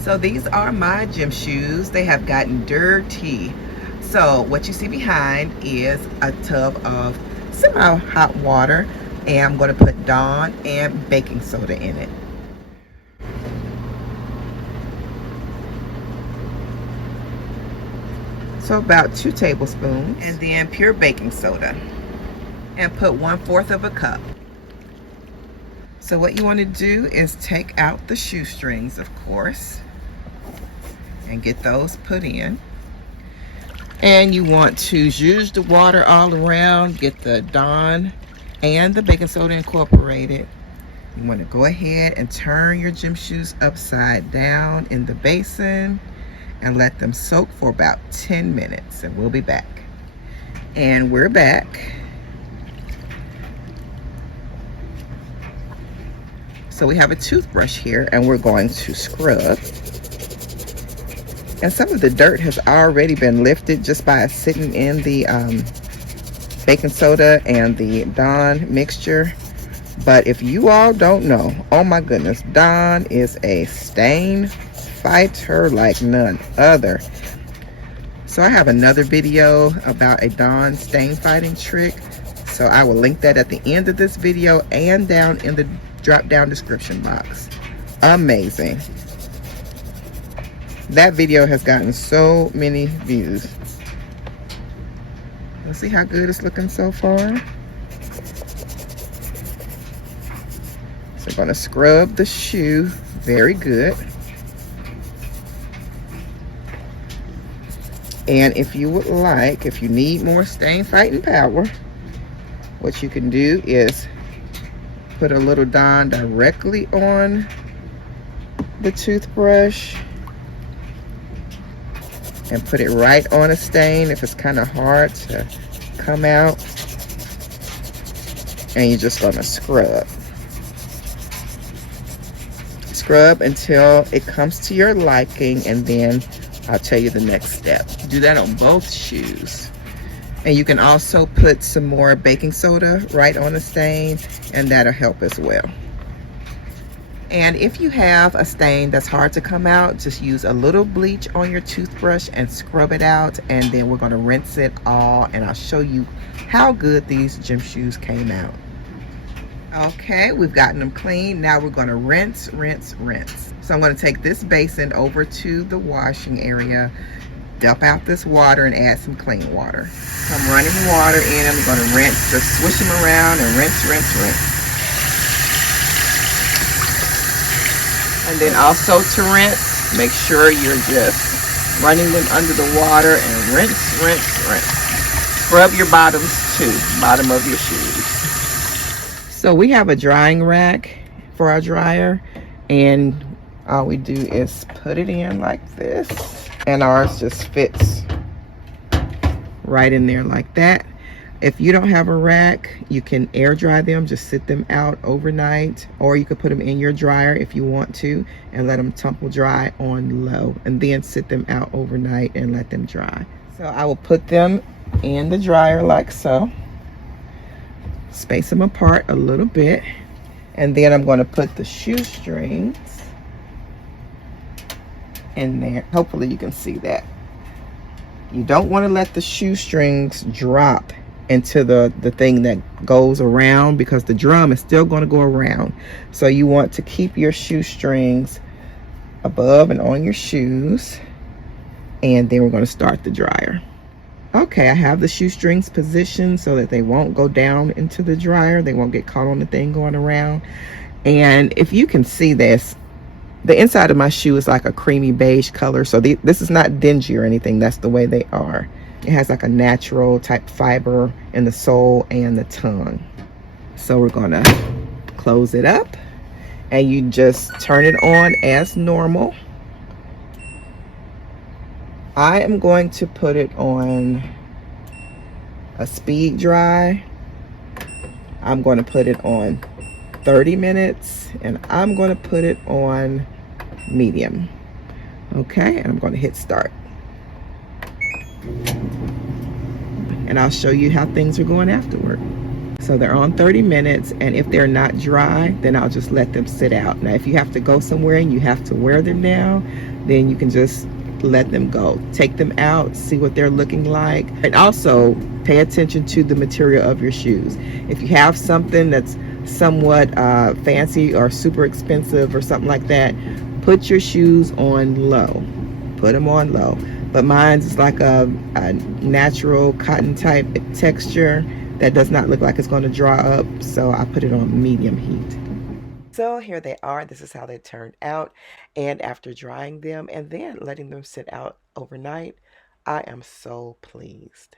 So these are my gym shoes. They have gotten dirty. So what you see behind is a tub of semi-hot water, and I'm going to put Dawn and baking soda in it. So about 2 tablespoons, and then pure baking soda, and put 1/4 of a cup. So what you want to do is take out the shoestrings, of course, and get those put in. And you want to use the water all around, get the Dawn and the baking soda incorporated. You want to go ahead and turn your gym shoes upside down in the basin and let them soak for about 10 minutes, and we'll be back. And we're back. So we have a toothbrush here, and we're going to scrub. And some of the dirt has already been lifted just by sitting in the baking soda and the Dawn mixture. But if you all don't know, oh my goodness, Dawn is a stain fighter like none other. So I have another video about a Dawn stain fighting trick. So I will link that at the end of this video and down in the drop down description box. Amazing. That video has gotten so many views. Let's see how good it's looking so far. So I'm going to scrub the shoe very good. And if you would like, if you need more stain fighting power, what you can do is put a little Dawn directly on the toothbrush and put it right on a stain if it's kind of hard to come out. And you're just going to scrub. Scrub until it comes to your liking, and then I'll tell you the next step. Do that on both shoes. And you can also put some more baking soda right on the stain, and that'll help as well. And if you have a stain that's hard to come out, just use a little bleach on your toothbrush and scrub it out, and then we're going to rinse it all, and I'll show you how good these gym shoes came out. Okay, we've gotten them clean. Now we're going to rinse, rinse, rinse. So I'm going to take this basin over to the washing area, dump out this water, and add some clean water. So I'm running water in. I'm going to rinse, just swish them around and rinse, rinse, rinse. And then also to rinse, make sure you're just running them under the water and rinse, rinse, rinse. Scrub your bottoms too, bottom of your shoes. So we have a drying rack for our dryer, and all we do is put it in like this, and ours just fits right in there like that. If you don't have a rack, you can air dry them, just sit them out overnight, or you could put them in your dryer if you want to and let them tumble dry on low, and then sit them out overnight and let them dry. So I will put them in the dryer like so, space them apart a little bit, and then I'm going to put the shoestrings in there. Hopefully you can see that. You don't want to let the shoestrings drop into the thing that goes around, because the drum is still going to go around. So you want to keep your shoestrings above and on your shoes, and then we're going to start the dryer. Okay, I have the shoestrings positioned so that they won't go down into the dryer. They won't get caught on the thing going around. And if you can see this, the inside of my shoe is like a creamy beige color. So this is not dingy or anything. That's the way they are. It has like a natural type fiber in the sole and the tongue. So we're going to close it up, and you just turn it on as normal. I am going to put it on a speed dry. I'm going to put it on 30 minutes, and I'm going to put it on medium. Okay, and I'm going to hit start. And I'll show you how things are going afterward. So they're on 30 minutes, and if they're not dry, then I'll just let them sit out. Now, if you have to go somewhere and you have to wear them now, then you can just let them go. Take them out, see what they're looking like, and also pay attention to the material of your shoes. If you have something that's somewhat fancy or super expensive or something like that, put your shoes on low. Put them on low. But mine's is like a natural cotton type texture that does not look like it's going to dry up, so I put it on medium heat. So here they are. This is how they turned out. And after drying them and then letting them sit out overnight, I am so pleased.